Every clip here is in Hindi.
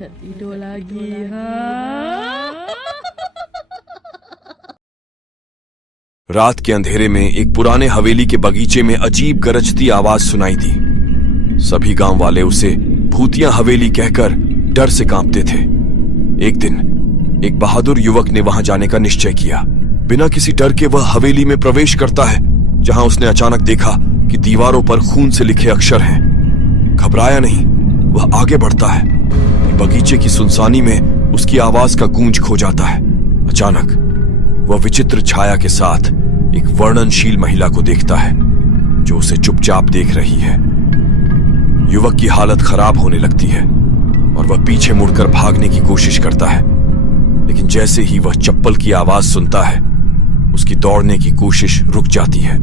धरती डोलागी। हाँ। रात के अंधेरे में एक पुराने हवेली के बगीचे में अजीब गरजती आवाज सुनाई दी। सभी गांव वाले उसे भूतिया हवेली कहकर डर से कांपते थे। एक दिन एक बहादुर युवक ने वहां जाने का निश्चय किया। बिना किसी डर के वह हवेली में प्रवेश करता है, जहां उसने अचानक देखा कि दीवारों पर खून से लिखे अक्षर हैं। घबराया नहीं, वह आगे बढ़ता है, पर बगीचे की सुनसानी में उसकी आवाज का गूंज खो जाता है। अचानक वह विचित्र छाया के साथ एक वर्णनशील महिला को देखता है, जो उसे चुपचाप देख रही है। युवक की हालत खराब होने लगती है और वह पीछे मुड़कर भागने की कोशिश करता है, लेकिन जैसे ही वह चप्पल की आवाज सुनता है, उसकी दौड़ने की कोशिश रुक जाती है।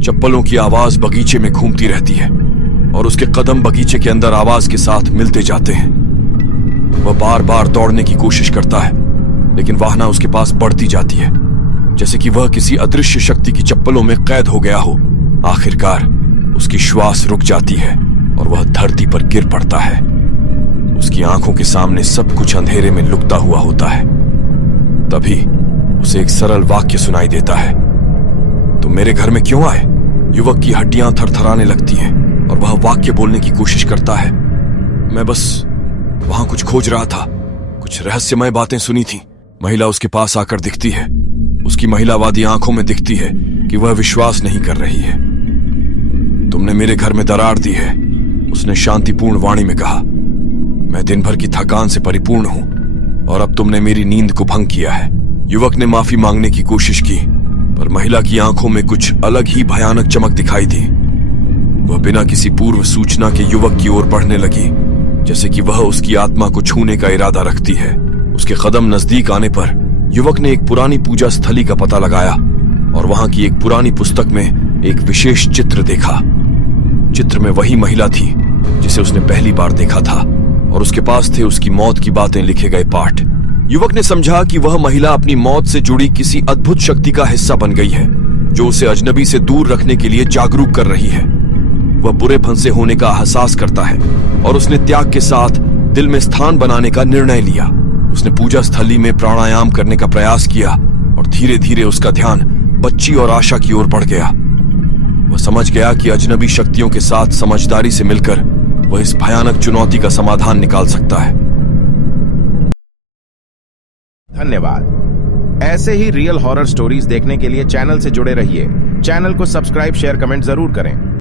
चप्पलों की आवाज बगीचे में घूमती रहती है और उसके कदम बगीचे के अंदर आवाज के साथ मिलते जाते हैं। वह बार बार दौड़ने की कोशिश करता है, लेकिन वाहना उसके पास बढ़ती जाती है, जैसे कि वह किसी अदृश्य शक्ति की चप्पलों में कैद हो गया हो। आखिरकार उसकी श्वास रुक जाती है और वह धरती पर गिर पड़ता है। उसकी आंखों के सामने सब कुछ अंधेरे में लुकता हुआ होता है। तभी उसे एक सरल वाक्य सुनाई देता है, तुम मेरे घर में क्यों आए? युवक की हड्डियां थरथराने लगती हैं और वह वाक्य बोलने की कोशिश करता है, मैं बस वहां कुछ खोज रहा था, कुछ रहस्यमय बातें सुनी थी। महिला उसके पास आकर दिखती है। उसकी महिलावादी आंखों में दिखती है कि वह विश्वास नहीं कर रही है। तुमने मेरे घर में दरार दी है, उसने शांतिपूर्ण वाणी में कहा। मैं दिन भर की थकान से परिपूर्ण हूं और अब तुमने मेरी नींद को भंग किया है। युवक ने माफी मांगने की कोशिश की, पर महिला की आंखों में कुछ अलग ही भयानक चमक दिखाई दी। वह बिना किसी पूर्व सूचना के युवक की ओर बढ़ने लगी, जैसे कि वह उसकी आत्मा को छूने का इरादा रखती है। उसके कदम नजदीक आने पर युवक ने एक पुरानी पूजा स्थली का पता लगाया और वहां की एक पुरानी पुस्तक में एक विशेष चित्र देखा। चित्र में वही महिला थी जिसे उसने पहली बार देखा था और उसके पास थे उसकी मौत की बातें लिखे गए पाठ। युवक ने समझा कि वह महिला अपनी मौत से जुड़ी किसी अद्भुत शक्ति का हिस्सा बन गई है, जो उसे अजनबी से दूर रखने के लिए जागरूक कर रही है। वह बुरे फंसे होने का एहसास करता है और उसने त्याग के साथ दिल में स्थान बनाने का निर्णय लिया। उसने पूजा स्थली में प्राणायाम करने का प्रयास किया और धीरे धीरे उसका ध्यान बच्ची और आशा की ओर बढ़ गया। वह समझ गया कि अजनबी शक्तियों के साथ समझदारी से मिलकर वह इस भयानक चुनौती का समाधान निकाल सकता है। धन्यवाद। ऐसे ही रियल हॉरर स्टोरीज देखने के लिए चैनल से जुड़े रहिए। चैनल को सब्सक्राइब, शेयर, कमेंट जरूर करें।